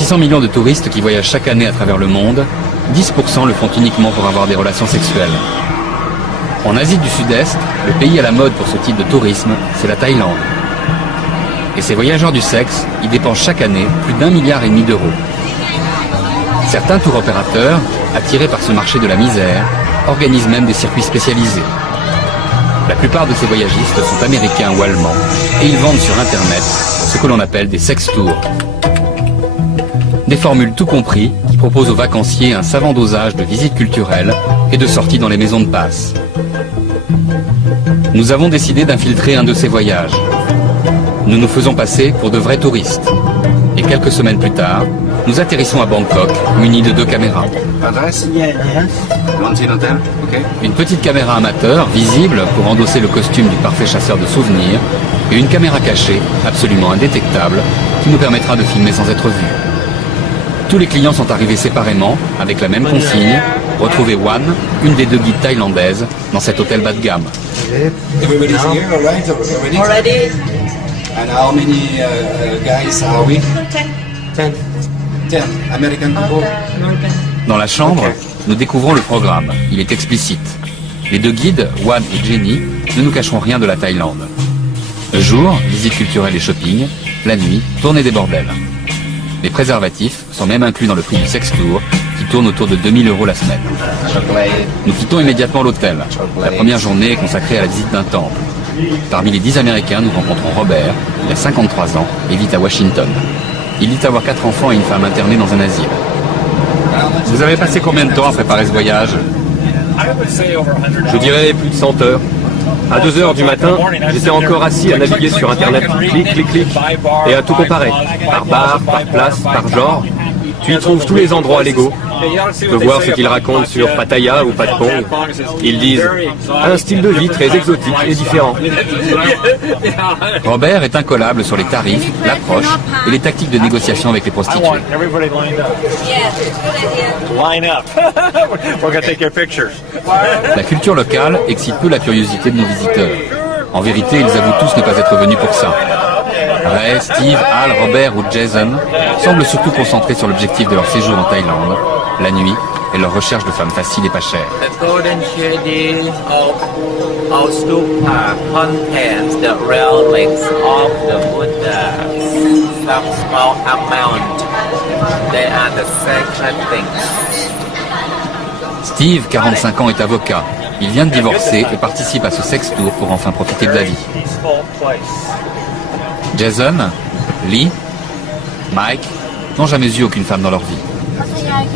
600 millions de touristes qui voyagent chaque année à travers le monde, 10% le font uniquement pour avoir des relations sexuelles. En Asie du Sud-Est, le pays à la mode pour ce type de tourisme, c'est la Thaïlande. Et ces voyageurs du sexe y dépensent chaque année plus d'1,5 milliard d'euros. Certains tours opérateurs, attirés par ce marché de la misère, organisent même des circuits spécialisés. La plupart de ces voyagistes sont américains ou allemands et ils vendent sur Internet ce que l'on appelle des sex tours. Des formules tout compris qui proposent aux vacanciers un savant dosage de visites culturelles et de sorties dans les maisons de passe. Nous avons décidé d'infiltrer un de ces voyages. Nous nous faisons passer pour de vrais touristes. Et quelques semaines plus tard, nous atterrissons à Bangkok, munis de 2 caméras. Une petite caméra amateur, visible pour endosser le costume du parfait chasseur de souvenirs, et une caméra cachée, absolument indétectable, qui nous permettra de filmer sans être vus. Tous les clients sont arrivés séparément, avec la même consigne, retrouver Wan, une des 2 guides thaïlandaises, dans cet hôtel bas de gamme. And how many guys are we? 10. 10 American people. Dans la chambre, nous découvrons le programme. Il est explicite. Les 2 guides, Wan et Jenny, ne nous cacheront rien de la Thaïlande. Le jour, visite culturelle et shopping. La nuit, tournée des bordels. Les préservatifs sont même inclus dans le prix du sex tour, qui tourne autour de 2 000 € la semaine. Nous quittons immédiatement l'hôtel. La première journée est consacrée à la visite d'un temple. Parmi les 10 Américains, nous rencontrons Robert, il a 53 ans et vit à Washington. Il dit avoir 4 enfants et une femme internée dans un asile. Vous avez passé combien de temps à préparer ce voyage? Je dirais plus de 100 heures. À 2 heures du matin, j'étais encore assis à naviguer sur Internet, clic, clic, clic, et à tout comparer, par bar, par place, par genre. Tu y trouves tous les endroits légaux. Tu peux voir ce qu'ils racontent sur Pattaya ou Patpong. Ils disent un style de vie très exotique et différent. Robert est incollable sur les tarifs, l'approche et les tactiques de négociation avec les prostituées. La culture locale excite peu la curiosité de nos visiteurs. En vérité, ils avouent tous ne pas être venus pour ça. Ray, Steve, Al, Robert ou Jason semblent surtout concentrés sur l'objectif de leur séjour en Thaïlande, la nuit et leur recherche de femmes faciles et pas chères. The golden shade of stupa contains the relics of the Buddha. Some small amount. They are the sacred things. Steve, 45 ans, est avocat. Il vient de divorcer et participe à ce sex tour pour enfin profiter de la vie. Jason, Lee, Mike n'ont jamais eu aucune femme dans leur vie.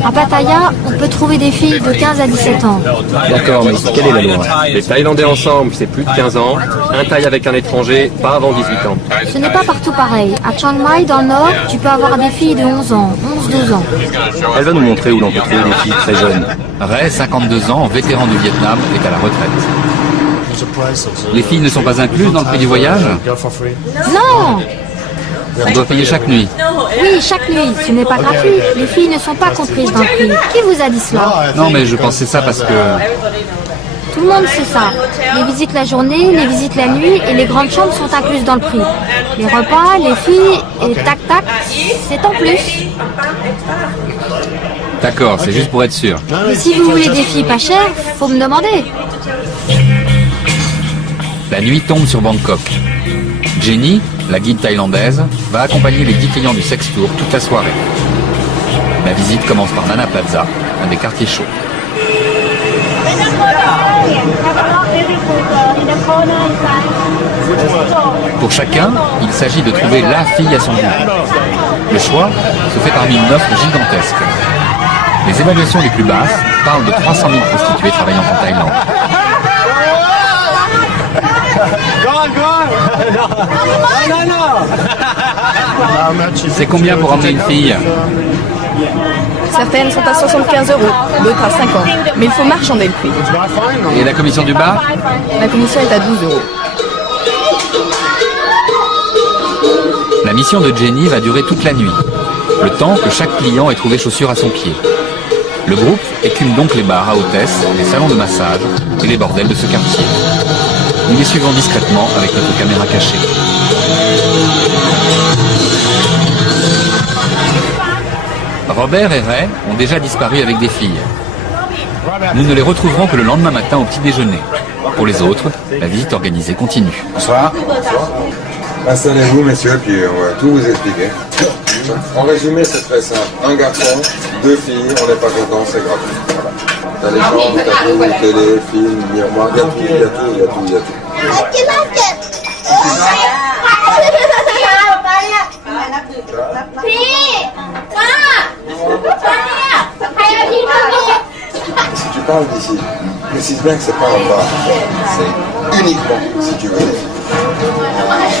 À Pattaya, on peut trouver des filles de 15 à 17 ans. D'accord, mais quelle est la loi? Les Thaïlandais ensemble, c'est plus de 15 ans. Un Thaï avec un étranger, pas avant 18 ans. Ce n'est pas partout pareil. À Chiang Mai, dans le nord, tu peux avoir des filles de 11 ans, 11-12 ans. Elle va nous montrer où l'on peut trouver des filles très jeunes. Ray, 52 ans, vétéran du Vietnam, est à la retraite. Les filles ne sont pas incluses dans le prix du voyage? Non! On doit payer chaque nuit. Oui, chaque nuit. Ce n'est pas gratuit. Les filles ne sont pas comprises dans le prix. Qui vous a dit cela? Non, mais je pensais ça parce que... Tout le monde sait ça. Les visites la journée, les visites la nuit et les grandes chambres sont incluses dans le prix. Les repas, les filles et tac-tac, c'est en plus. D'accord, c'est juste pour être sûr. Et si vous voulez des filles pas chères, faut me demander. La nuit tombe sur Bangkok. Jenny, la guide thaïlandaise, va accompagner les 10 clients du sex tour toute la soirée. La visite commence par Nana Plaza, un des quartiers chauds. Pour chacun, il s'agit de trouver la fille à son goût. Le choix se fait parmi une offre gigantesque. Les évaluations les plus basses parlent de 300 000 prostituées travaillant en Thaïlande. C'est combien pour emmener une fille? Certaines sont à 75 €, d'autres à 50. Mais il faut marchander le prix. Et la commission du bar? La commission est à 12 €. La mission de Jenny va durer toute la nuit, le temps que chaque client ait trouvé chaussures à son pied. Le groupe écume donc les bars à hôtesse, les salons de massage et les bordels de ce quartier. Nous les suivons discrètement avec notre caméra cachée. Robert et Ray ont déjà disparu avec des filles. Nous ne les retrouverons que le lendemain matin au petit déjeuner. Pour les autres, la visite organisée continue. Bonsoir. Installez-vous, messieurs, puis on va tout vous expliquer. En résumé, c'est très simple. Un garçon, 2 filles, on n'est pas content, c'est gratuit. Voilà. T'as les chambres, t'as tout, télé, film, miroir, il y a tout, il y a tout, il y a tout, il y a tout. Si tu parles d'ici, précise bien que c'est pas un bar. C'est uniquement si tu veux des filles.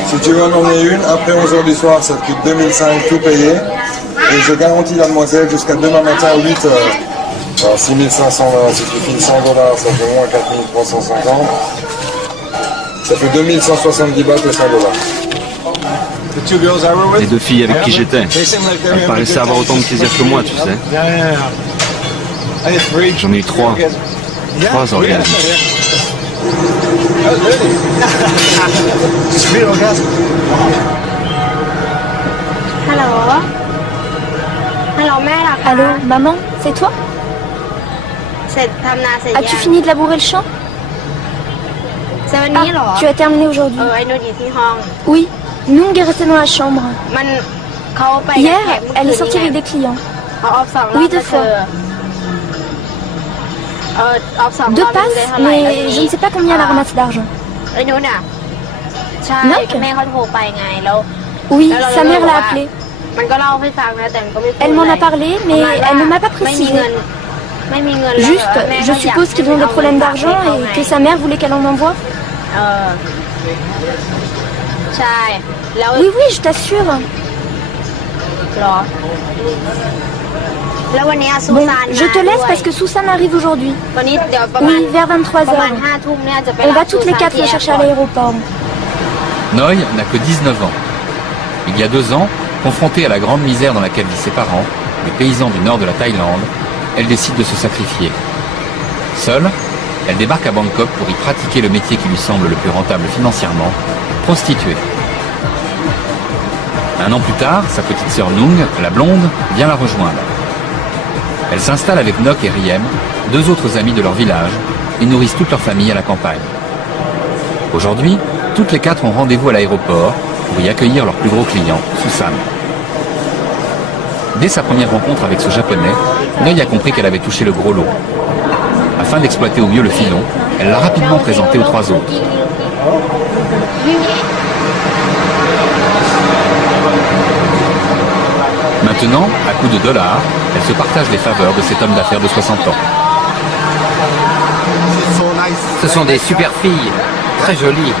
Si tu veux en emmener une, après 11h du soir, ça te coûte 2005 tout payé. Et je garantis la demoiselle jusqu'à demain matin à 8h. Alors 6500 $, si tu files $100, ça fait moins 4350. Ça fait 2170 bahts et $100. Les 2 filles avec qui j'étais, elles paraissaient avoir autant de plaisir que moi, tu sais. J'en ai eu 3. 3 orgasmes. Allô, maman, c'est toi? As-tu fini de labourer le champ? Ah, tu as terminé aujourd'hui? Oui, Nung est restée dans la chambre. Hier, elle est sortie avec des clients. Oui, 2 fois. 2 passes, mais je ne sais pas combien elle a ramassé d'argent. Noc? Oui, sa mère l'a appelée. Elle m'en a parlé, mais elle ne m'a pas précisé. Juste, je suppose qu'ils ont des problèmes d'argent et que sa mère voulait qu'elle en envoie. Oui, oui, je t'assure. Bon, je te laisse parce que Susan arrive aujourd'hui. Oui, vers 23h. On va toutes les 4 la chercher à l'aéroport. Noi n'a que 19 ans. Il y a 2 ans, confrontée à la grande misère dans laquelle vivent ses parents, les paysans du nord de la Thaïlande, elle décide de se sacrifier. Seule, elle débarque à Bangkok pour y pratiquer le métier qui lui semble le plus rentable financièrement, prostituée. 1 an plus tard, sa petite sœur Nung, la blonde, vient la rejoindre. Elle s'installe avec Nok et Riem, 2 autres amis de leur village, et nourrissent toute leur famille à la campagne. Aujourd'hui, toutes les 4 ont rendez-vous à l'aéroport pour y accueillir leur plus gros client, Susan. Dès sa première rencontre avec ce japonais, Noi a compris qu'elle avait touché le gros lot. Afin d'exploiter au mieux le filon, elle l'a rapidement présenté aux 3 autres. Maintenant, à coups de dollars, elle se partage les faveurs de cet homme d'affaires de 60 ans. Ce sont des super filles, très jolies.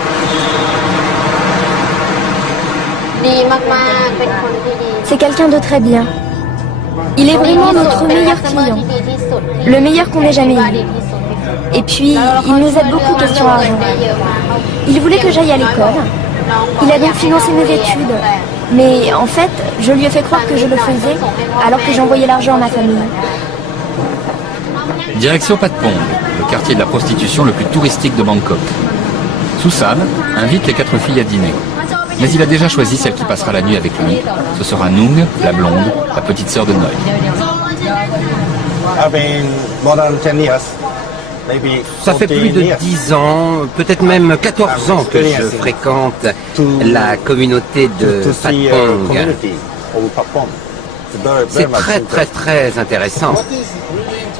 C'est quelqu'un de très bien. Il est vraiment notre meilleur client. Le meilleur qu'on ait jamais eu. Et puis, il nous aide beaucoup question argent. Il voulait que j'aille à l'école. Il a donc financé mes études. Mais en fait, je lui ai fait croire que je le faisais, alors que j'envoyais l'argent à ma famille. Direction Patpong, le quartier de la prostitution le plus touristique de Bangkok. Susan invite les 4 filles à dîner. Mais il a déjà choisi celle qui passera la nuit avec lui. Ce sera Nung, la blonde, la petite sœur de Noi. Ça fait plus de 10 ans, peut-être même 14 ans que je fréquente la communauté de Patpong. C'est très très très intéressant.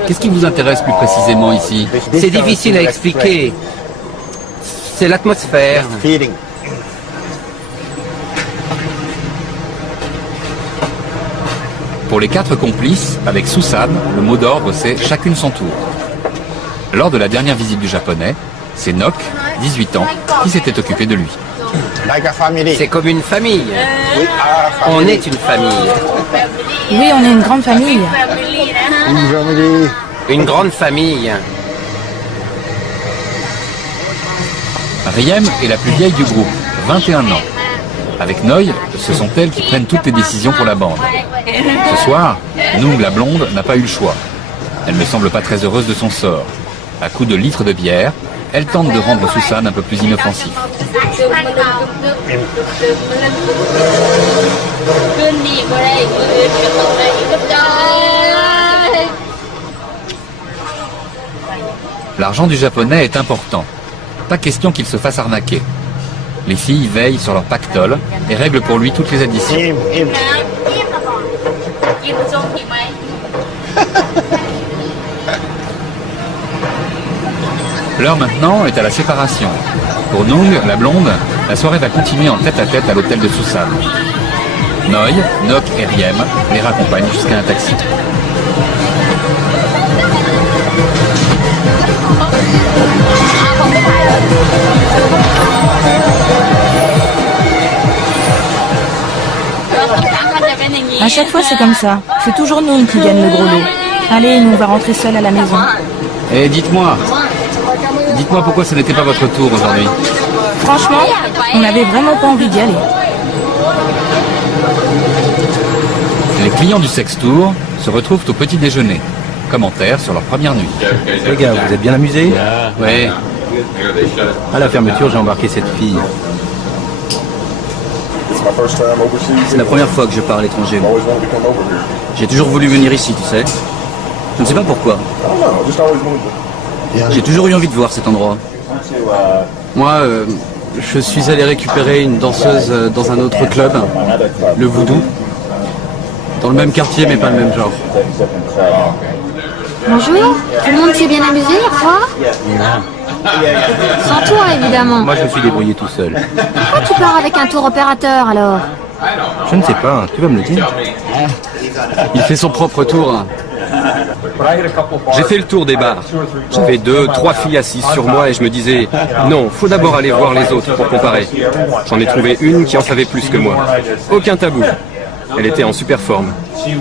Qu'est-ce qui vous intéresse plus précisément ici? C'est difficile à expliquer. C'est l'atmosphère. Pour les 4 complices, avec Susan, le mot d'ordre c'est chacune son tour. Lors de la dernière visite du japonais, c'est Nok, 18 ans, qui s'était occupé de lui. C'est comme une famille. On est une famille. Oui, on est une grande famille. Une grande famille. Riem est la plus vieille du groupe, 21 ans. Avec Noi, ce sont elles qui prennent toutes les décisions pour la bande. Ce soir, Nung, la blonde, n'a pas eu le choix. Elle ne semble pas très heureuse de son sort. À coups de litres de bière, elle tente de rendre Susan un peu plus inoffensif. L'argent du japonais est important. Pas question qu'il se fasse arnaquer. Les filles veillent sur leur pactole et règlent pour lui toutes les additions. L'heure maintenant est à la séparation. Pour Nung, la blonde, la soirée va continuer en tête-à-tête à l'hôtel de Susan. Noi, Nok et Riem les raccompagnent jusqu'à un taxi. À chaque fois, c'est comme ça. C'est toujours nous qui gagne le gros lot. Allez, nous, on va rentrer seuls à la maison. Et dites-moi pourquoi ce n'était pas votre tour aujourd'hui. Franchement, on n'avait vraiment pas envie d'y aller. Les clients du Sex Tour se retrouvent au petit déjeuner. Commentaires sur leur première nuit. Les gars, vous êtes bien amusés? Ouais. À la fermeture, j'ai embarqué cette fille. C'est la première fois que je pars à l'étranger. J'ai toujours voulu venir ici, tu sais. Je ne sais pas pourquoi. J'ai toujours eu envie de voir cet endroit. Moi, je suis allé récupérer une danseuse dans un autre club, le Voodoo. Dans le même quartier, mais pas le même genre. Bonjour, tout le monde s'est bien amusé hier soir? Sans toi, évidemment. Moi, je me suis débrouillé tout seul. Pourquoi tu pars avec un tour opérateur, alors? Je ne sais pas, tu vas me le dire. Il fait son propre tour. J'ai fait le tour des bars. J'avais 2, 3 filles assises sur moi et je me disais, non, faut d'abord aller voir les autres pour comparer. J'en ai trouvé une qui en savait plus que moi. Aucun tabou. Elle était en super forme.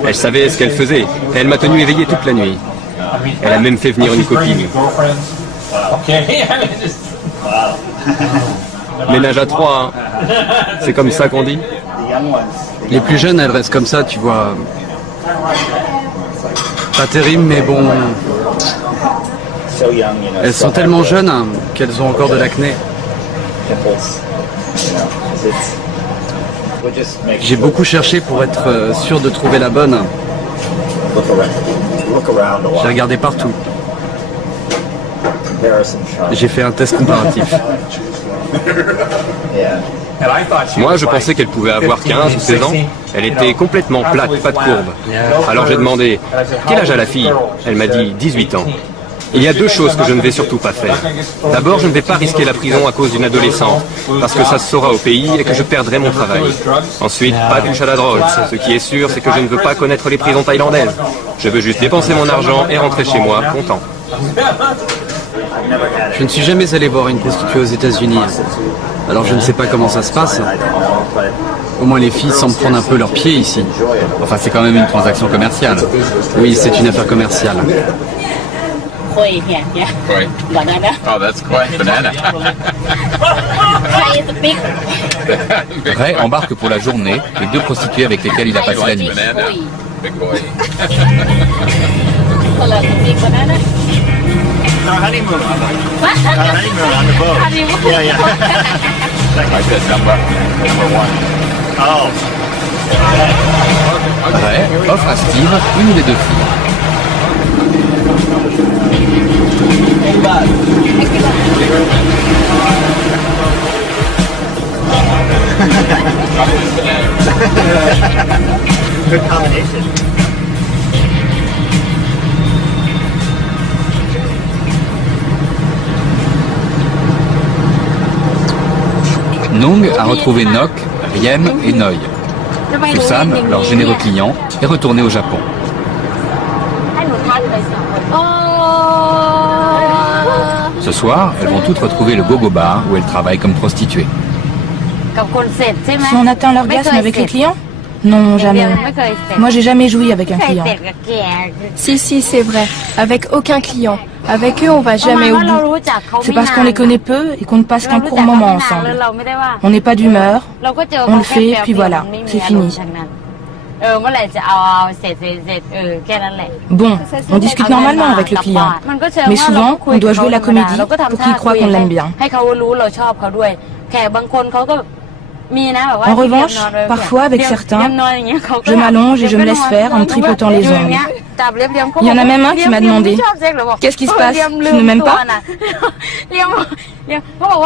Elle savait ce qu'elle faisait. Et elle m'a tenu éveillé toute la nuit. Elle a même fait venir une copine. Ménage à 3, hein. C'est comme ça qu'on dit. Les plus jeunes, elles restent comme ça, tu vois. Pas terrible, mais bon. Elles sont tellement jeunes hein, qu'elles ont encore de l'acné. J'ai beaucoup cherché pour être sûr de trouver la bonne. J'ai regardé partout. J'ai fait un test comparatif. Moi, je pensais qu'elle pouvait avoir 15 ou 16 ans. Elle était complètement plate, pas de courbe. Alors j'ai demandé, quel âge a la fille? Elle m'a dit 18 ans. Il y a 2 choses que je ne vais surtout pas faire. D'abord, je ne vais pas risquer la prison à cause d'une adolescente, parce que ça se saura au pays et que je perdrai mon travail. Ensuite, pas de touche à la drogue. Ce qui est sûr, c'est que je ne veux pas connaître les prisons thaïlandaises. Je veux juste dépenser mon argent et rentrer chez moi, content. Je ne suis jamais allé voir une prostituée aux États-Unis. Alors je ne sais pas comment ça se passe. Au moins les filles semblent prendre un peu leurs pieds ici. Enfin, c'est quand même une transaction commerciale. Oui, c'est une affaire commerciale. Koi. Oh, that's quite banana. Ray embarque pour la journée les 2 prostituées avec lesquelles il a passé la nuit. Big boy. Our honeymoon. Our honeymoon on the boat. Yeah, yeah. I said number 1. Oh. Ray offre à Steve une des 2 filles. Good combination. Nung a retrouvé Nok, Riem et Noi. Susan, leur généreux client, est retourné au Japon. Ce soir, elles vont toutes retrouver le Gogo Bar où elles travaillent comme prostituées. Si on atteint l'orgasme avec les clients? Non, jamais. Moi, j'ai jamais joui avec un client. Si, c'est vrai. Avec aucun client. Avec eux, on va jamais au bout. C'est parce qu'on les connaît peu et qu'on ne passe qu'un court moment ensemble. On n'est pas d'humeur, on le fait, puis voilà, c'est fini. Bon, on discute normalement avec le client, mais souvent, on doit jouer la comédie pour qu'il croie qu'on l'aime bien. En revanche, parfois avec certains, je m'allonge et je me laisse faire en me tripotant les ongles. Il y en a même un qui m'a demandé « Qu'est-ce qui se passe? Tu ne m'aimes pas ?»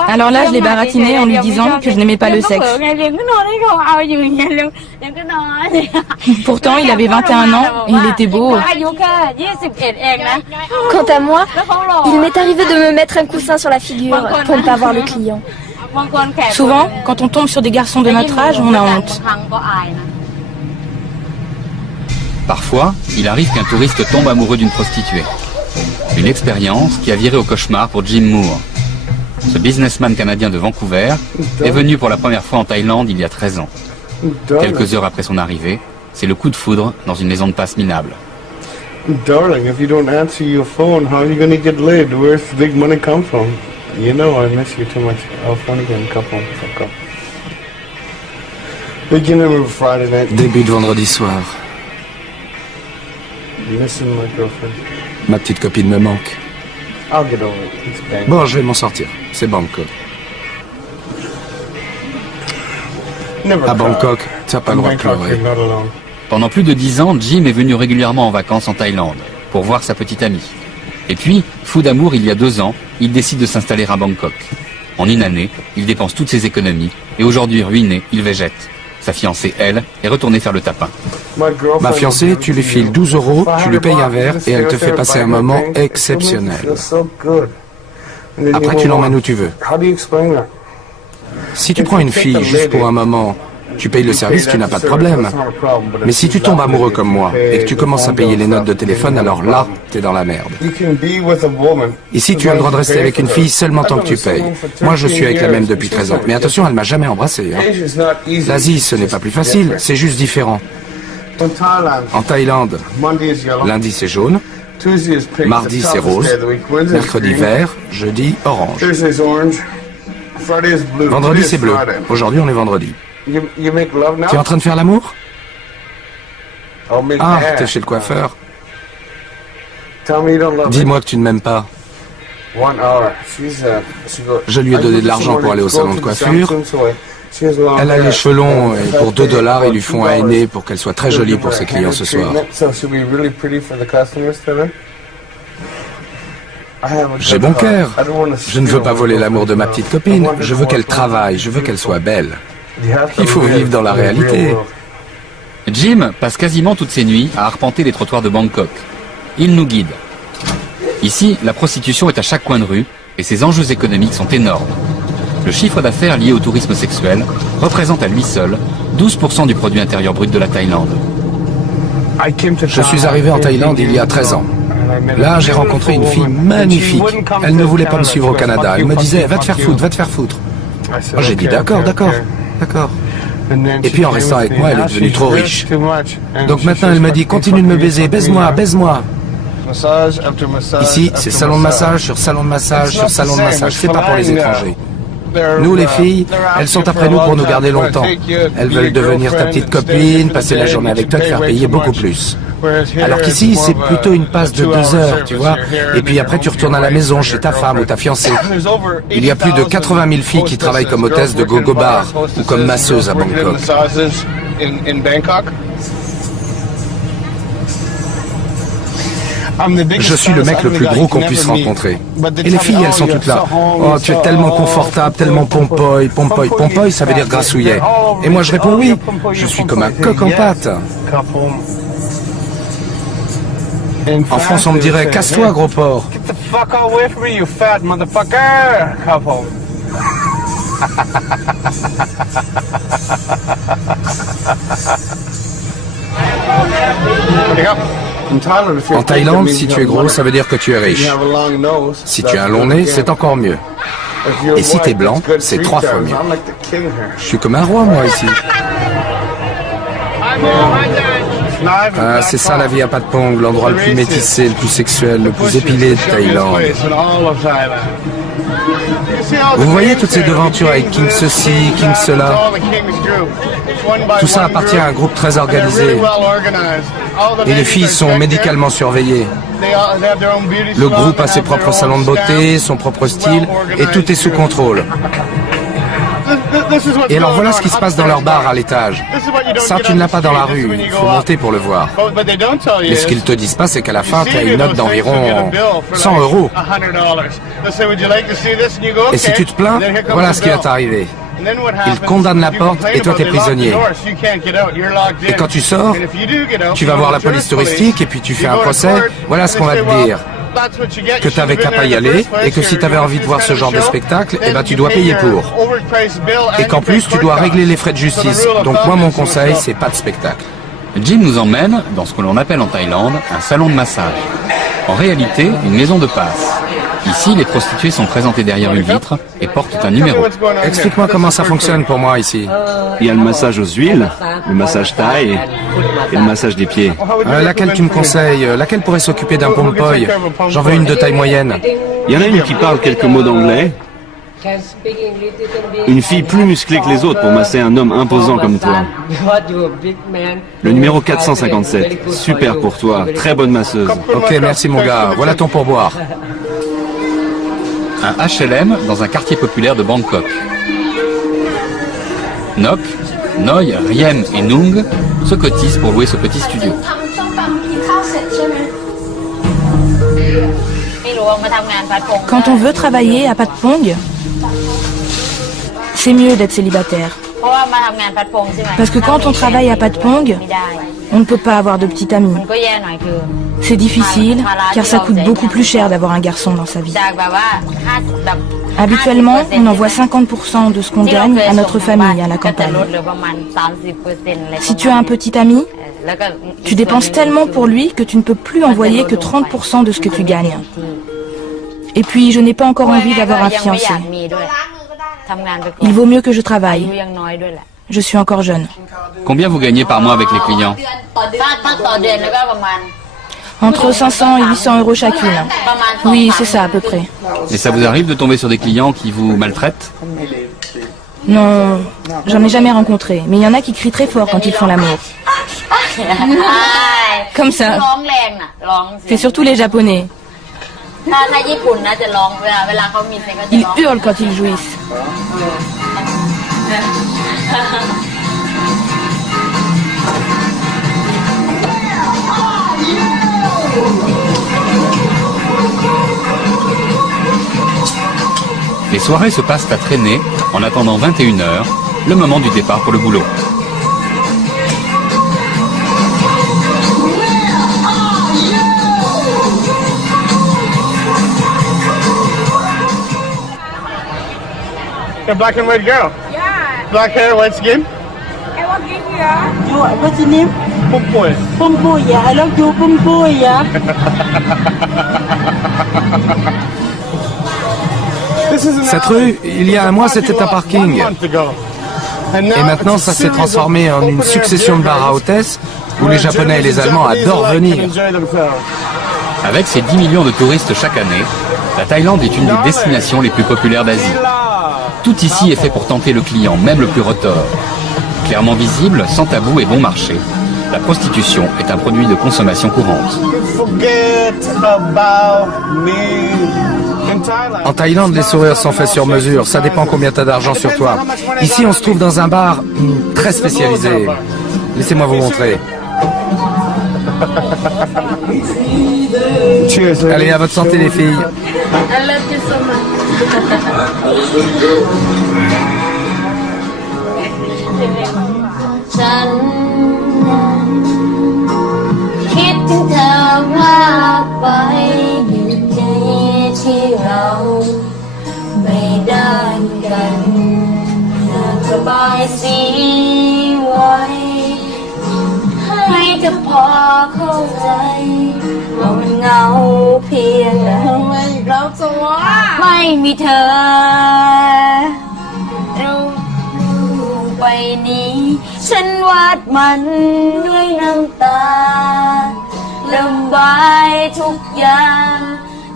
Alors là, je l'ai baratiné en lui disant que je n'aimais pas le sexe. Pourtant, il avait 21 ans et il était beau. Quant à moi, il m'est arrivé de me mettre un coussin sur la figure pour ne pas voir le client. Souvent, quand on tombe sur des garçons de notre âge, on a honte. Parfois, il arrive qu'un touriste tombe amoureux d'une prostituée. Une expérience qui a viré au cauchemar pour Jim Moore. Ce businessman canadien de Vancouver est venu pour la première fois en Thaïlande il y a 13 ans. Quelques heures après son arrivée, c'est le coup de foudre dans une maison de passe minable. Darling, if you don't answer your phone, how are you going to get laid? Where's the big money come from? You know I miss you too much. I'll phone again, fuck off. Beginning of Friday night. Début de vendredi soir. Missing my girlfriend. Ma petite copine me manque. I'll get over it. It's Bangkok. Bon, je vais m'en sortir. C'est Bangkok. À Bangkok, tu n'as pas le droit de pleurer. Pendant plus de 10 ans, Jim est venu régulièrement en vacances en Thaïlande pour voir sa petite amie. Et puis, fou d'amour, il y a 2 ans, il décide de s'installer à Bangkok. En une année, il dépense toutes ses économies et aujourd'hui ruiné, il végète. Sa fiancée, elle, est retournée faire le tapin. Ma fiancée, tu lui files 12 €, tu lui payes un verre et elle te fait passer un moment exceptionnel. Après, tu l'emmènes où tu veux. Si tu prends une fille juste pour un moment, tu payes le service, tu n'as pas de problème. Mais si tu tombes amoureux comme moi et que tu commences à payer les notes de téléphone, alors là, t'es dans la merde. Ici, tu as le droit de rester avec une fille seulement tant que tu payes. Moi, je suis avec la même depuis 13 ans. Mais attention, elle m'a jamais embrassé. L'Asie, ce n'est pas plus facile, c'est juste différent. En Thaïlande, lundi c'est jaune, mardi c'est rose, mercredi vert, jeudi orange. Vendredi c'est bleu. Aujourd'hui on est vendredi. Tu es en train de faire l'amour? Ah, t'es chez le coiffeur. Dis-moi que tu ne m'aimes pas. Je lui ai donné de l'argent pour aller au salon de coiffure. Elle a les cheveux longs et pour 2 $, ils lui font un henné pour qu'elle soit très jolie pour ses clients ce soir. J'ai bon cœur. Je ne veux pas voler l'amour de ma petite copine. Je veux qu'elle travaille, je veux qu'elle soit belle. Il faut vivre dans la réalité. Jim passe quasiment toutes ses nuits à arpenter les trottoirs de Bangkok. Il nous guide. Ici, la prostitution est à chaque coin de rue et ses enjeux économiques sont énormes. Le chiffre d'affaires lié au tourisme sexuel représente à lui seul 12% du produit intérieur brut de la Thaïlande. Je suis arrivé en Thaïlande il y a 13 ans. Là, j'ai rencontré une fille magnifique. Elle ne voulait pas me suivre au Canada. Elle me disait, va te faire foutre, va te faire foutre. Moi, j'ai dit, d'accord. Et puis, en restant avec moi, elle est devenue trop riche. Donc maintenant, elle me dit, continue de me baiser, baise-moi. Ici, c'est salon de massage sur salon de massage sur salon de massage. C'est pas pour les étrangers. Nous, les filles, elles sont après nous pour nous garder longtemps. Elles veulent devenir ta petite copine, passer la journée avec toi, te faire payer beaucoup plus. Alors qu'ici, c'est plutôt une passe de 2 heures, tu vois. Et puis après, tu retournes à la maison, chez ta femme ou ta fiancée. Il y a plus de 80 000 filles qui travaillent comme hôtesses de gogo bar ou comme masseuses à Bangkok. Je suis le mec le plus gros qu'on puisse rencontrer. Et les filles, elles sont toutes là. Oh, tu es tellement confortable, tellement pompoy. Pompoy, ça veut dire grassouillet. Et moi, je réponds oui. Je suis comme un coq en pâte. En France, on me dirait, casse-toi, gros porc. En Thaïlande, si tu es gros, ça veut dire que tu es riche. Si tu as un long nez, c'est encore mieux. Et si tu es blanc, c'est 3 fois mieux. Je suis comme un roi, moi, ici. Ah, c'est ça la vie à Patpong, l'endroit le plus métissé, le plus sexuel, le plus épilé de Thaïlande. Vous voyez toutes ces devantures avec King ceci, King cela. Tout ça appartient à un groupe très organisé. Et les filles sont médicalement surveillées. Le groupe a ses propres salons de beauté, son propre style, et tout est sous contrôle. Et alors voilà ce qui se passe dans leur bar à l'étage. Ça, tu ne l'as pas dans la rue, il faut monter pour le voir. Mais ce qu'ils te disent pas, c'est qu'à la fin, tu as une note d'environ 100 €. Et si tu te plains, voilà ce qui va t'arriver. Ils condamnent la porte et toi t'es prisonnier. Et quand tu sors, tu vas voir la police touristique et puis tu fais un procès. Voilà ce qu'on va te dire. Que tu n'avais qu'à pas y aller et que si tu avais envie de voir ce genre de spectacle, eh ben tu dois payer pour. Et qu'en plus tu dois régler les frais de justice. Donc moi mon conseil, c'est pas de spectacle. Jim nous emmène dans ce que l'on appelle en Thaïlande un salon de massage. En réalité, une maison de passe. Ici, les prostituées sont présentées derrière une vitre et portent un numéro. Explique-moi comment ça fonctionne pour moi ici. Il y a le massage aux huiles, le massage thaï et le massage des pieds. Laquelle tu me conseilles? Laquelle pourrait s'occuper d'un pompoy? J'en veux une de taille moyenne. Il y en a une qui parle quelques mots d'anglais. Une fille plus musclée que les autres pour masser un homme imposant comme toi. Le numéro 457, super pour toi, très bonne masseuse. Ok, merci mon gars, voilà ton pourboire. Un HLM dans un quartier populaire de Bangkok. Nok, Noi, Riem et Nung se cotisent pour louer ce petit studio. Quand on veut travailler à Patpong, c'est mieux d'être célibataire. Parce que quand on travaille à Patpong, on ne peut pas avoir de petit ami. C'est difficile, car ça coûte beaucoup plus cher d'avoir un garçon dans sa vie. Habituellement, on envoie 50% de ce qu'on gagne à notre famille à la campagne. Si tu as un petit ami, tu dépenses tellement pour lui que tu ne peux plus envoyer que 30% de ce que tu gagnes. Et puis, je n'ai pas encore envie d'avoir un fiancé. Il vaut mieux que je travaille. Je suis encore jeune. Combien vous gagnez par mois avec les clients? Entre 500 et 800 € chacune. Oui, c'est ça à peu près. Et ça vous arrive de tomber sur des clients qui vous maltraitent? Non, j'en ai jamais rencontré. Mais il y en a qui crient très fort quand ils font l'amour. Comme ça. C'est surtout les Japonais. Ils hurlent quand ils jouissent. Les soirées se passent à traîner en attendant 21 h, le moment du départ pour le boulot. The black and white girl. Yeah. Black hair, white skin. And what game you are? What's your name? Pumpoy. Pumpoy, yeah. I love you, Pumpoy, yeah. Cette rue, il y a un mois, c'était un parking. Et maintenant, ça s'est transformé en une succession de bars à hôtesses où les Japonais et les Allemands adorent venir. Avec ses 10 millions de touristes chaque année, la Thaïlande est une des destinations les plus populaires d'Asie. Tout ici est fait pour tenter le client, même le plus retors. Clairement visible, sans tabou et bon marché, la prostitution est un produit de consommation courante. En Thaïlande, les sourires sont faits sur mesure. Ça dépend combien tu as d'argent sur toi. Ici, on se trouve dans un bar très spécialisé. Laissez-moi vous montrer. Allez, à votre santé, les filles. I love you so much. ฉันคิดถึงเธอมากไปอยู่ใจที่เราไม่ได้กันน่าสบายสีไว้ให้เธอพอเข้าใจว่ามันเหงาเพียงไหนไม่มีเธอรู้ไปนี้ฉันวาดมันด้วยน้ำตาระบายทุกอย่าง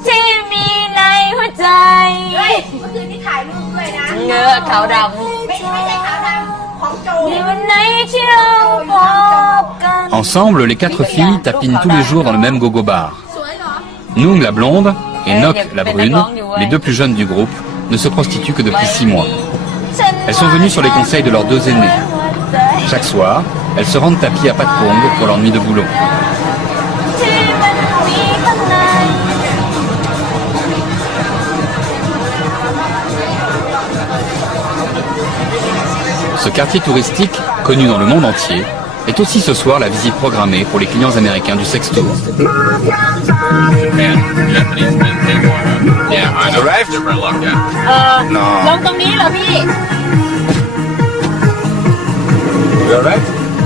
ที่มีในหัวใจเฮ้ยเมื่อคืนที่ถ่ายรูปด้วยนะเงือกขาวดำไม่ใช่ขาวดำของโจในวันไหนที่เราพบกัน Ensemble, les 4 filles tapinent tous les jours dans le même gogo bar. Nung, la blonde, et Nok, la brune, les 2 plus jeunes du groupe, ne se prostituent que depuis 6 mois. Elles sont venues sur les conseils de leurs 2 aînés. Chaque soir, elles se rendent à pied à Patpong pour leur nuit de boulot. Ce quartier touristique, connu dans le monde entier, est aussi ce soir la visite programmée pour les clients américains du Sex Tour.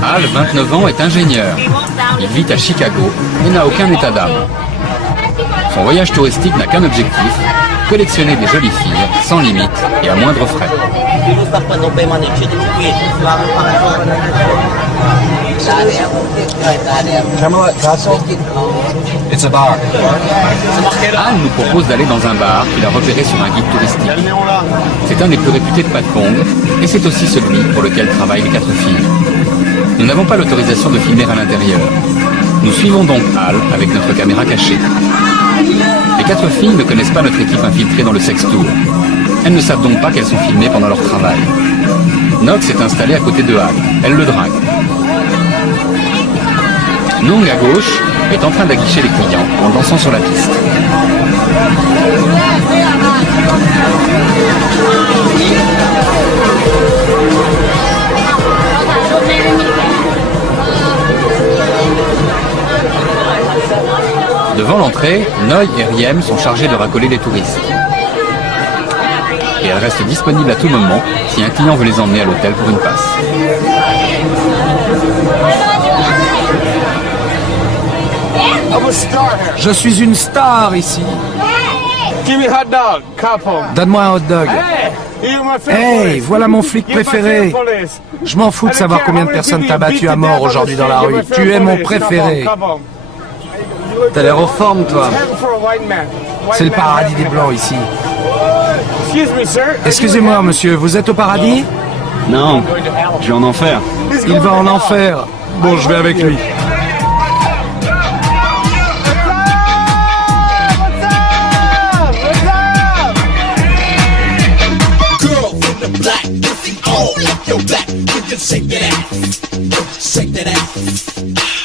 Al, 29 ans, est ingénieur. Il vit à Chicago et n'a aucun état d'âme. Son voyage touristique n'a qu'un objectif, collectionner des jolies filles, sans limite et à moindre frais. Anne nous propose d'aller dans un bar qu'il a repéré sur un guide touristique. C'est un des plus réputés de Patpong et c'est aussi celui pour lequel travaillent les 4 filles. Nous n'avons pas l'autorisation de filmer à l'intérieur. Nous suivons donc Al avec notre caméra cachée. Les 4 filles ne connaissent pas notre équipe infiltrée dans le Sex Tour. Elles ne savent donc pas qu'elles sont filmées pendant leur travail. Nox est installée à côté de Al. Elle le drague. Nung, à gauche, est en train d'aguicher les clients en dansant sur la piste. Devant l'entrée, Noy et Riem sont chargés de racoler les touristes. Et elles restent disponibles à tout moment si un client veut les emmener à l'hôtel pour une passe. Je suis une star ici. Donne-moi un hot dog. Hey, voilà mon flic préféré. Je m'en fous de savoir combien de personnes t'as battu à mort aujourd'hui dans la rue. Tu es mon préféré. T'as l'air en forme, toi. C'est le paradis des Blancs ici. Excusez-moi, monsieur, vous êtes au paradis? Non, je vais en enfer. Il va en enfer. Bon, je vais avec lui.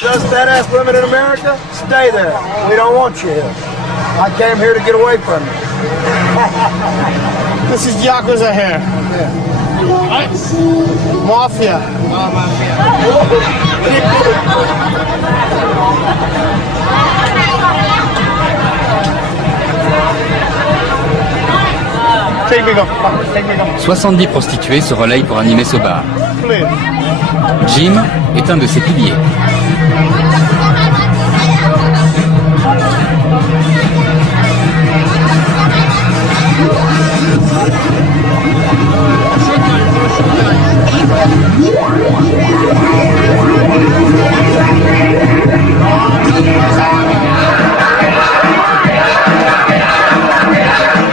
Just that ass women in America, stay there. We don't want you here. I came here to get away from you. This is Yakuza here. What? Mafia. Take me go. Take me go. 70 prostituées se relayent pour animer ce bar. Jim est un de ses piliers.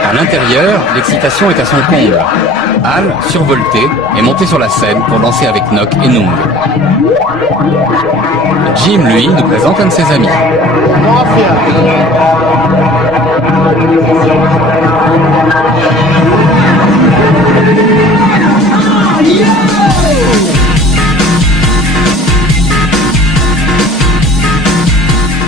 À l'intérieur, l'excitation est à son comble. Al, survolté, est monté sur la scène pour danser avec Nock et Nung. Jim, lui, nous présente un de ses amis.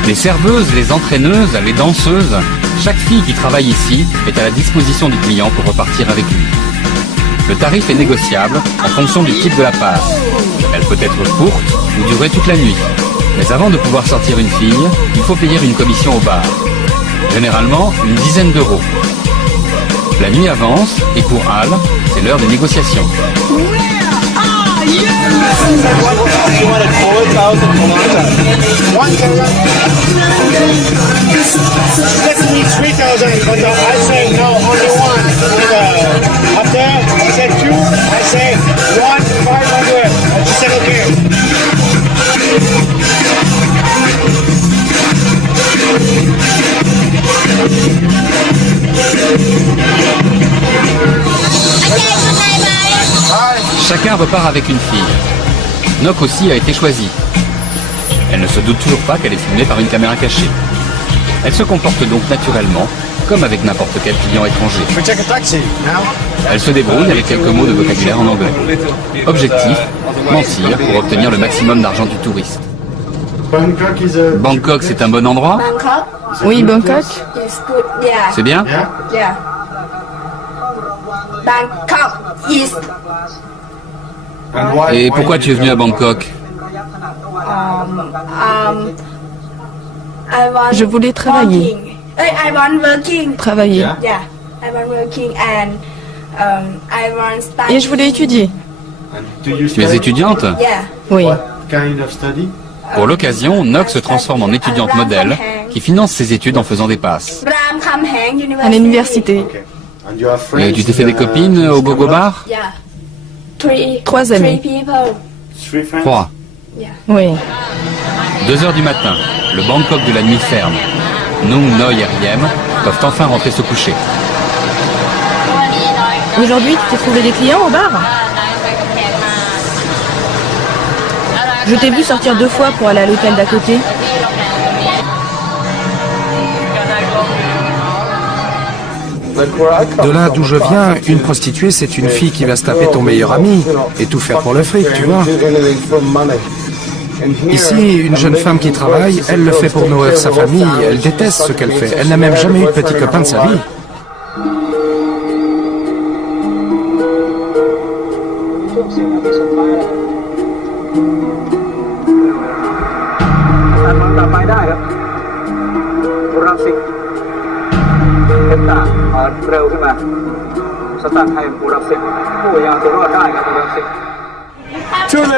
Les serveuses, les entraîneuses, les danseuses, chaque fille qui travaille ici est à la disposition du client pour repartir avec lui. Le tarif est négociable en fonction du type de la passe. Elle peut être courte ou durer toute la nuit. Mais avant de pouvoir sortir une fille, il faut payer une commission au bar. Généralement, une dizaine d'euros. La nuit avance et pour Al, c'est l'heure des négociations. Chacun repart avec une fille. Nock aussi a été choisie. Elle ne se doute toujours pas qu'elle est filmée par une caméra cachée. Elle se comporte donc naturellement, comme avec n'importe quel client étranger. Elle se débrouille avec quelques mots de vocabulaire en anglais. Objectif, mentir pour obtenir le maximum d'argent du touriste. Bangkok, c'est un bon endroit? Oui, Bangkok. C'est bien? Et pourquoi tu es venu à Bangkok? Je voulais travailler. Travailler. Et je voulais étudier. Tu es étudiante? Oui. Pour l'occasion, Nok se transforme en étudiante modèle qui finance ses études en faisant des passes. À l'université. Et tu t'es fait des copines au gogo bar? 3 amis. 3. Oui. 2 heures du matin, le Bangkok de la nuit ferme. Nung, Noi et Riem peuvent enfin rentrer se coucher. Aujourd'hui, tu t'es trouvé des clients au bar? Je t'ai vu sortir 2 fois pour aller à l'hôtel d'à côté. De là d'où je viens, une prostituée, c'est une fille qui va se taper ton meilleur ami et tout faire pour le fric, tu vois. Ici, une jeune femme qui travaille, elle le fait pour nourrir sa famille, elle déteste ce qu'elle fait. Elle n'a même jamais eu de petit copain de sa vie.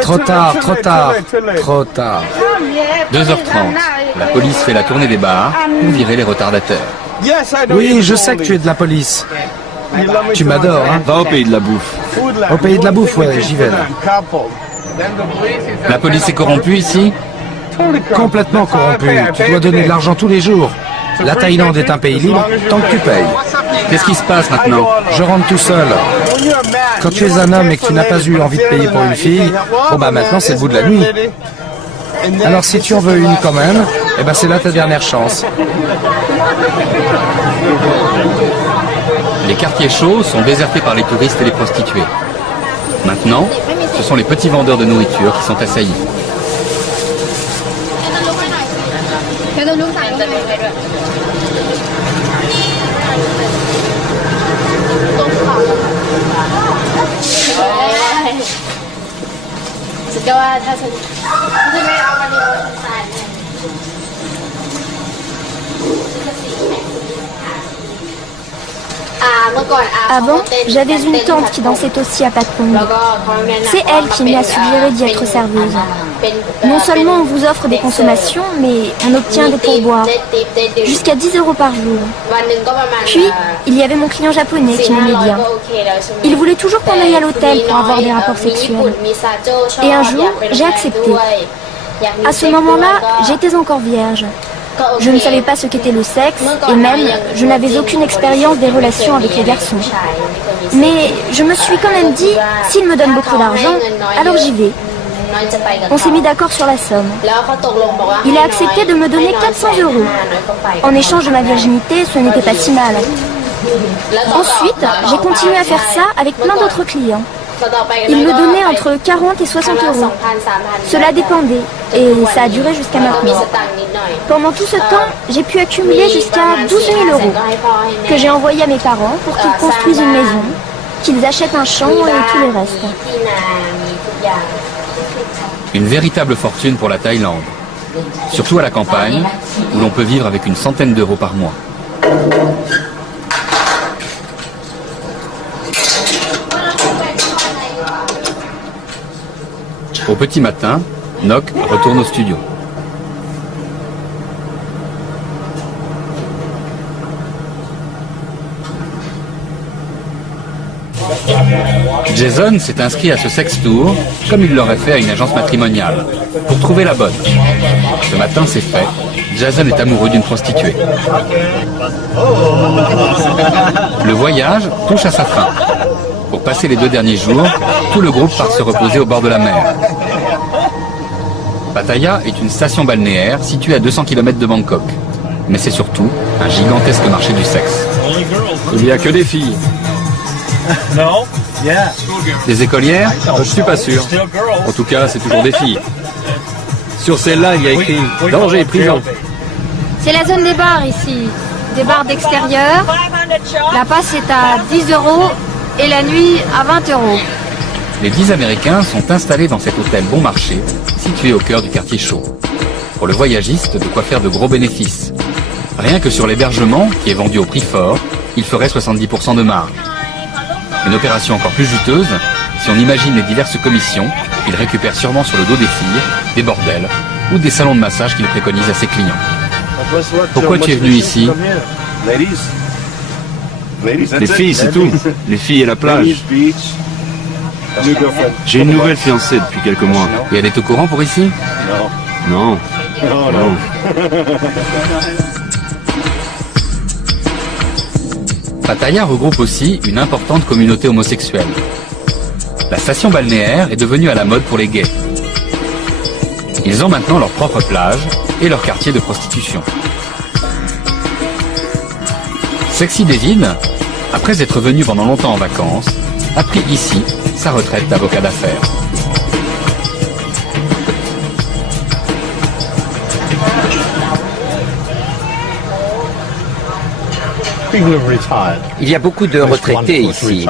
Trop tard, trop tard, trop tard. 2h30, la police fait la tournée des bars pour virer les retardataires. Oui, je sais que tu es de la police. Tu m'adores, hein? Va au pays de la bouffe. Au pays de la bouffe, ouais, j'y vais là. La police est corrompue ici? Complètement corrompue. Tu dois donner de l'argent tous les jours. La Thaïlande est un pays libre tant que tu payes. Qu'est-ce qui se passe maintenant? Je rentre tout seul. Quand tu es un homme et que tu n'as pas eu envie de payer pour une fille, bon bah maintenant c'est le bout de la nuit. Alors si tu en veux une quand même, eh ben c'est là ta dernière chance. Les quartiers chauds sont désertés par les touristes et les prostituées. Maintenant, ce sont les petits vendeurs de nourriture qui sont assaillis. Avant, j'avais une tante qui dansait aussi à Patpong. C'est elle qui m'a suggéré d'y être serveuse. Non seulement on vous offre des consommations, mais on obtient des pourboires, jusqu'à 10 € par jour. Puis, il y avait mon client japonais qui m'aimait bien. Il voulait toujours qu'on aille à l'hôtel pour avoir des rapports sexuels. Et un jour, j'ai accepté. À ce moment-là, j'étais encore vierge. Je ne savais pas ce qu'était le sexe, et même, je n'avais aucune expérience des relations avec les garçons. Mais je me suis quand même dit, s'il me donne beaucoup d'argent, alors j'y vais. On s'est mis d'accord sur la somme. Il a accepté de me donner 400 €. En échange de ma virginité, ce n'était pas si mal. Ensuite, j'ai continué à faire ça avec plein d'autres clients. Il me donnait entre 40 et 60 €. Cela dépendait, et ça a duré jusqu'à maintenant. Pendant tout ce temps, j'ai pu accumuler jusqu'à 12 000 €, que j'ai envoyé à mes parents pour qu'ils construisent une maison, qu'ils achètent un champ et tout le reste. Une véritable fortune pour la Thaïlande. Surtout à la campagne, où l'on peut vivre avec une centaine d'euros par mois. Au petit matin, Nok retourne au studio. Jason s'est inscrit à ce sex tour comme il l'aurait fait à une agence matrimoniale, pour trouver la bonne. Ce matin, c'est fait. Jason est amoureux d'une prostituée. Le voyage touche à sa fin. Pour passer les 2 derniers jours, tout le groupe part se reposer au bord de la mer. Pattaya est une station balnéaire située à 200 km de Bangkok. Mais c'est surtout un gigantesque marché du sexe. Il n'y a que des filles. Des écolières? Je suis pas sûr. En tout cas, c'est toujours des filles. Sur celle-là, il y a écrit « Danger et prison ». C'est la zone des bars ici. Des bars d'extérieur. La passe est à 10 € et la nuit à 20 €. Les 10 Américains sont installés dans cet hôtel bon marché, situé au cœur du quartier chaud. Pour le voyagiste, de quoi faire de gros bénéfices. Rien que sur l'hébergement, qui est vendu au prix fort, il ferait 70% de marge. Une opération encore plus juteuse, si on imagine les diverses commissions qu'il récupère sûrement sur le dos des filles, des bordels ou des salons de massage qu'il préconise à ses clients. Pourquoi tu es venu ici? Les filles, c'est tout. Les filles et la plage. J'ai une nouvelle fiancée depuis quelques mois. Et elle est au courant pour ici? Non. Non. Pattaya regroupe aussi une importante communauté homosexuelle. La station balnéaire est devenue à la mode pour les gays. Ils ont maintenant leur propre plage et leur quartier de prostitution. Sexy David, après être venu pendant longtemps en vacances, a pris ici sa retraite d'avocat d'affaires. Il y a beaucoup de retraités ici,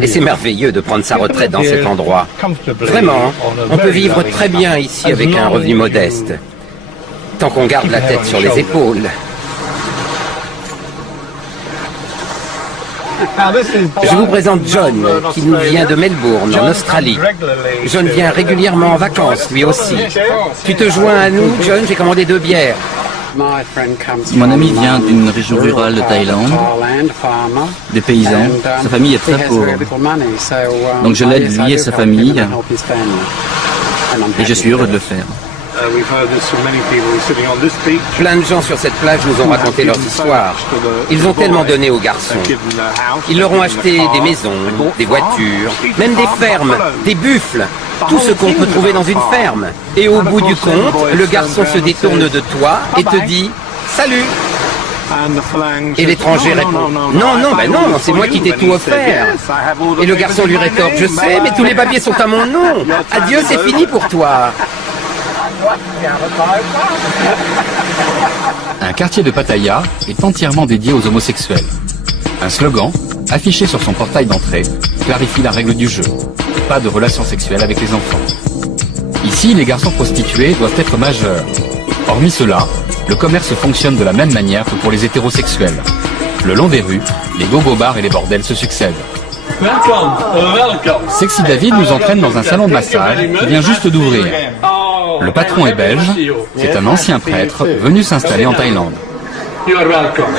et c'est merveilleux de prendre sa retraite dans cet endroit. Vraiment, on peut vivre très bien ici avec un revenu modeste, tant qu'on garde la tête sur les épaules. Je vous présente John, qui nous vient de Melbourne, en Australie. John vient régulièrement en vacances, lui aussi. Tu te joins à nous, John, j'ai commandé 2 bières. Mon ami vient d'une région rurale de Thaïlande, des paysans. Sa famille est très pauvre. Donc je l'aide lui et sa famille, et je suis heureux de le faire. Plein de gens sur cette plage nous ont raconté leurs histoires. Ils ont tellement donné aux garçons. Ils leur ont acheté des maisons, des voitures, même des fermes, des buffles, tout ce qu'on peut trouver dans une ferme. Et au bout du compte, le garçon se détourne de toi et te dit « Salut !» Et l'étranger répond « Non, non, ben non, c'est moi qui t'ai tout offert. » Et le garçon lui rétorque « Je sais, mais tous les papiers sont à mon nom. Adieu, c'est fini pour toi. » Un quartier de Pattaya est entièrement dédié aux homosexuels. Un slogan, affiché sur son portail d'entrée, clarifie la règle du jeu. Pas de relations sexuelles avec les enfants. Ici, les garçons prostitués doivent être majeurs. Hormis cela, le commerce fonctionne de la même manière que pour les hétérosexuels. Le long des rues, les gogo-bars et les bordels se succèdent. Sexy David nous entraîne dans un salon de massage qui vient juste d'ouvrir. Le patron est belge, c'est un ancien prêtre venu s'installer en Thaïlande. You are welcome.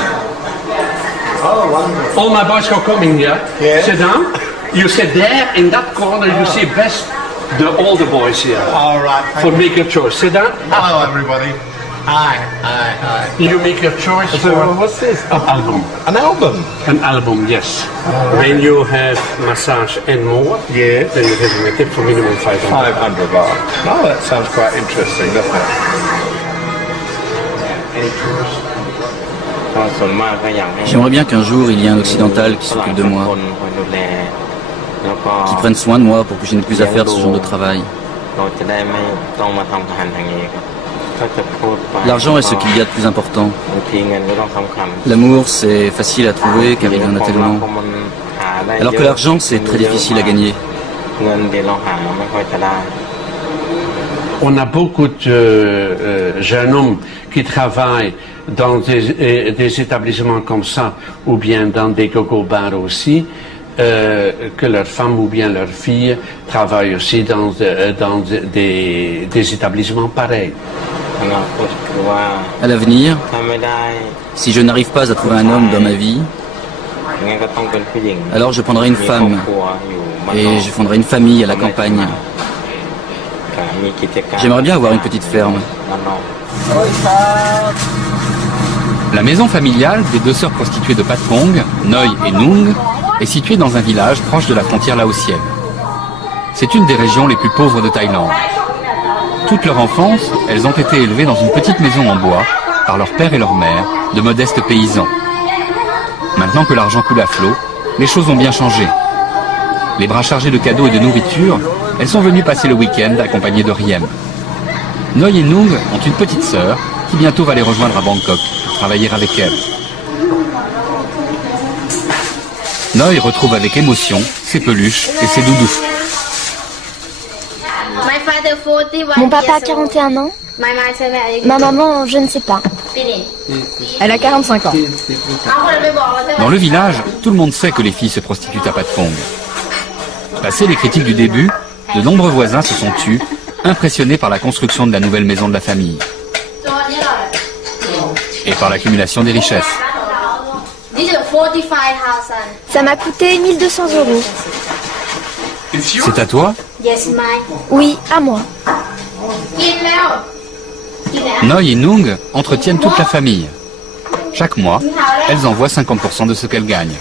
All my boys are coming here. Sit down. You sit there in that corner. You see best all the boys here. All right. For make your choice. Sit down. Hello, everybody. Hi. You make your choice. So, what's this? An album. An album? An album, yes. When you have massage and more, then you have a tip for minimum 500. 500 baht. Oh, that sounds quite interesting, doesn't it? J'aimerais bien qu'un jour il y ait un occidental qui s'occupe de moi, qui prenne soin de moi pour que je n'ai plus à faire de ce genre de travail. L'argent est ce qu'il y a de plus important. L'amour, c'est facile à trouver car il y en a tellement. Alors que l'argent, c'est très difficile à gagner. On a beaucoup de jeunes hommes qui travaillent dans des établissements comme ça, ou bien dans des gogo-bars aussi, que leurs femmes ou bien leurs filles travaillent aussi dans des établissements pareils. À l'avenir, si je n'arrive pas à trouver un homme dans ma vie, alors je prendrai une femme et je fonderai une famille à la campagne. J'aimerais bien avoir une petite ferme. La maison familiale des 2 sœurs prostituées de Patpong, Noi et Nung, est située dans un village proche de la frontière laotienne. C'est une des régions les plus pauvres de Thaïlande. Toute leur enfance, elles ont été élevées dans une petite maison en bois, par leur père et leur mère, de modestes paysans. Maintenant que l'argent coule à flot, les choses ont bien changé. Les bras chargés de cadeaux et de nourriture, elles sont venues passer le week-end accompagnées de Riem. Noi et Nung ont une petite sœur qui bientôt va les rejoindre à Bangkok pour travailler avec elles. Noi retrouve avec émotion ses peluches et ses doudous. Mon papa a 41 ans. Ma maman, je ne sais pas. Elle a 45 ans. Dans le village, tout le monde sait que les filles se prostituent à Patpong. Passé les critiques du début, de nombreux voisins se sont tus, impressionnés par la construction de la nouvelle maison de la famille. Et par l'accumulation des richesses. Ça m'a coûté 1200 €. C'est à toi? Oui, à moi. Noi et Nung entretiennent toute la famille. Chaque mois, elles envoient 50% de ce qu'elles gagnent.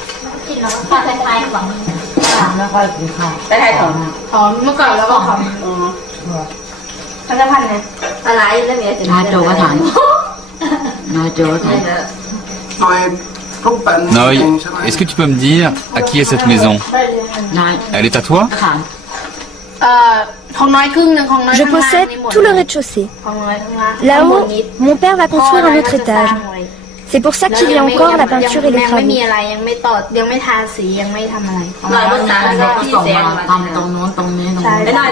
Noi, est-ce que tu peux me dire à qui est cette maison? Elle est à toi? Je possède tout le rez-de-chaussée. Là-haut, mon père va construire un autre étage. C'est pour ça qu'il y a encore la peinture et les travaux.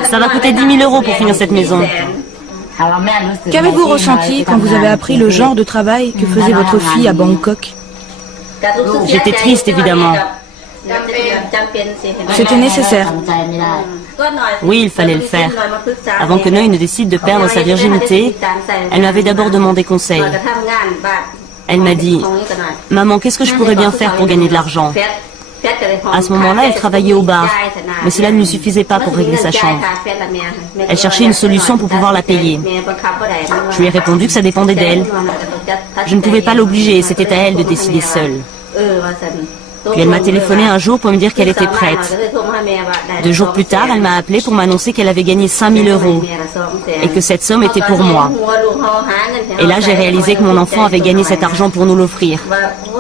Ça va coûter 10 000 € pour finir cette maison. Qu'avez-vous ressenti quand vous avez appris le genre de travail que faisait votre fille à Bangkok? J'étais triste, évidemment. C'était nécessaire. Oui, il fallait le faire. Avant que Noi ne décide de perdre sa virginité, elle m'avait d'abord demandé conseil. Elle m'a dit, « Maman, qu'est-ce que je pourrais bien faire pour gagner de l'argent ?» À ce moment-là, elle travaillait au bar, mais cela ne lui suffisait pas pour régler sa chambre. Elle cherchait une solution pour pouvoir la payer. Je lui ai répondu que ça dépendait d'elle. Je ne pouvais pas l'obliger, c'était à elle de décider seule. Puis elle m'a téléphoné un jour pour me dire qu'elle était prête. 2 jours plus tard, elle m'a appelé pour m'annoncer qu'elle avait gagné 5 000 € et que cette somme était pour moi. Et là, j'ai réalisé que mon enfant avait gagné cet argent pour nous l'offrir.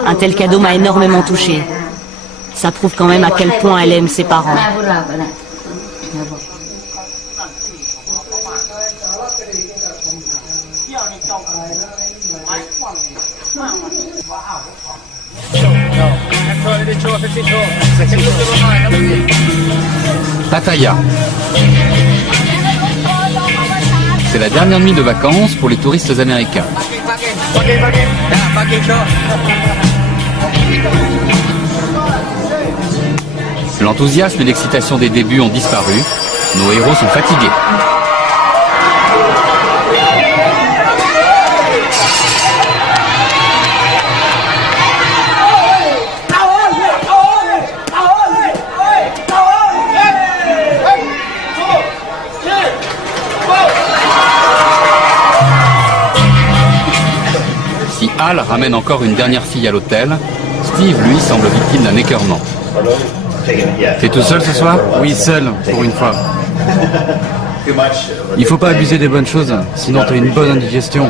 Un tel cadeau m'a énormément touchée. Ça prouve quand même à quel point elle aime ses parents. Pattaya. C'est la dernière nuit de vacances pour les touristes américains. L'enthousiasme et l'excitation des débuts ont disparu. Nos héros sont fatigués. Si Al ramène encore une dernière fille à l'hôtel, Steve, lui, semble victime d'un écœurement. T'es tout seul ce soir? Oui, seul, pour une fois. Il faut pas abuser des bonnes choses, sinon t'as une bonne indigestion.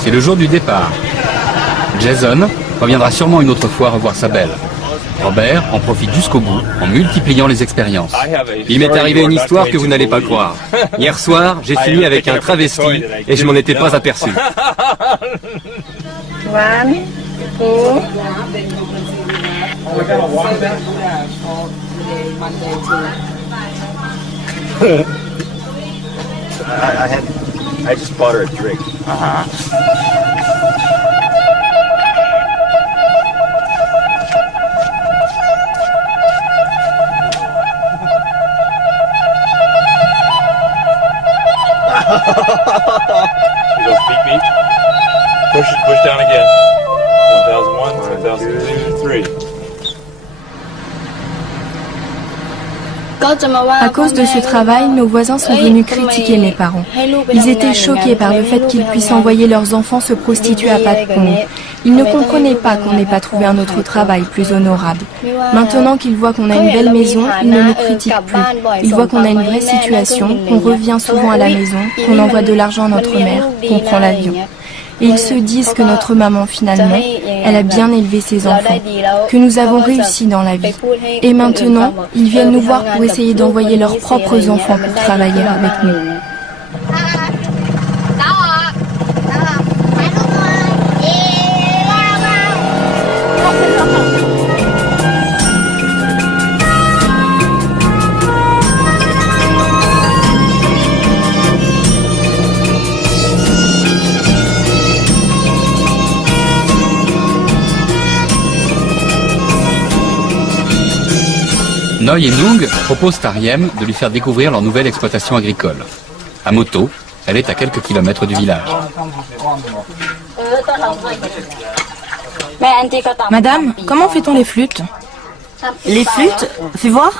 C'est le jour du départ. Jason reviendra sûrement une autre fois revoir sa belle. Robert en profite jusqu'au bout en multipliant les expériences. Il m'est arrivé une histoire que vous n'allez pas croire. Hier soir, j'ai fini avec un travesti et je m'en étais pas aperçu. 1, 2. I just bought her a drink. You go beat me. Push down again. 1001, 2002, 3. À cause de ce travail, nos voisins sont venus critiquer mes parents. Ils étaient choqués par le fait qu'ils puissent envoyer leurs enfants se prostituer à Patpong. Il ne comprenait pas qu'on n'ait pas trouvé un autre travail plus honorable. Maintenant qu'il voit qu'on a une belle maison, il ne nous critique plus. Il voit qu'on a une vraie situation, qu'on revient souvent à la maison, qu'on envoie de l'argent à notre mère, qu'on prend l'avion. Et ils se disent que notre maman, finalement, elle a bien élevé ses enfants, que nous avons réussi dans la vie. Et maintenant, ils viennent nous voir pour essayer d'envoyer leurs propres enfants pour travailler avec nous. Noy et Nung proposent à Riem de lui faire découvrir leur nouvelle exploitation agricole. À moto, elle est à quelques kilomètres du village. Madame, comment fait-on les flûtes? Les flûtes? Fais voir.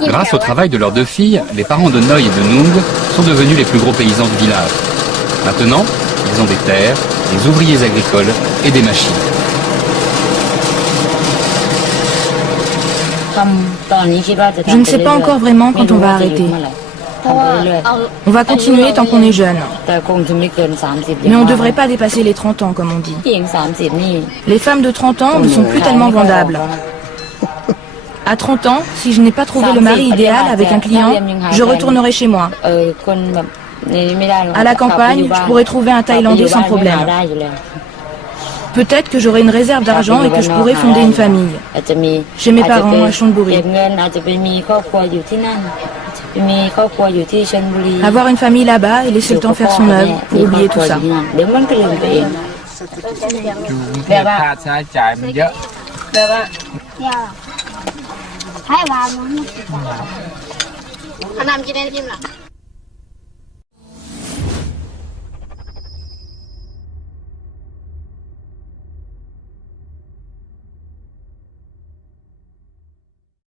Grâce au travail de leurs deux filles, les parents de Noy et de Nung sont devenus les plus gros paysans du village. Maintenant, ils ont des terres, des ouvriers agricoles et des machines. Je ne sais pas encore vraiment quand on va arrêter. On va continuer tant qu'on est jeune. Mais on ne devrait pas dépasser les 30 ans, comme on dit. Les femmes de 30 ans ne sont plus tellement vendables. À 30 ans, si je n'ai pas trouvé le mari idéal avec un client, je retournerai chez moi. À la campagne, je pourrais trouver un Thaïlandais sans problème. Peut-être que j'aurai une réserve d'argent et que je pourrai fonder une famille. Chez mes parents, à Chonburi. Avoir une famille là-bas et laisser le temps faire son œuvre pour oublier tout ça. ให้วางมันขนมกินได้ทิมล่ะ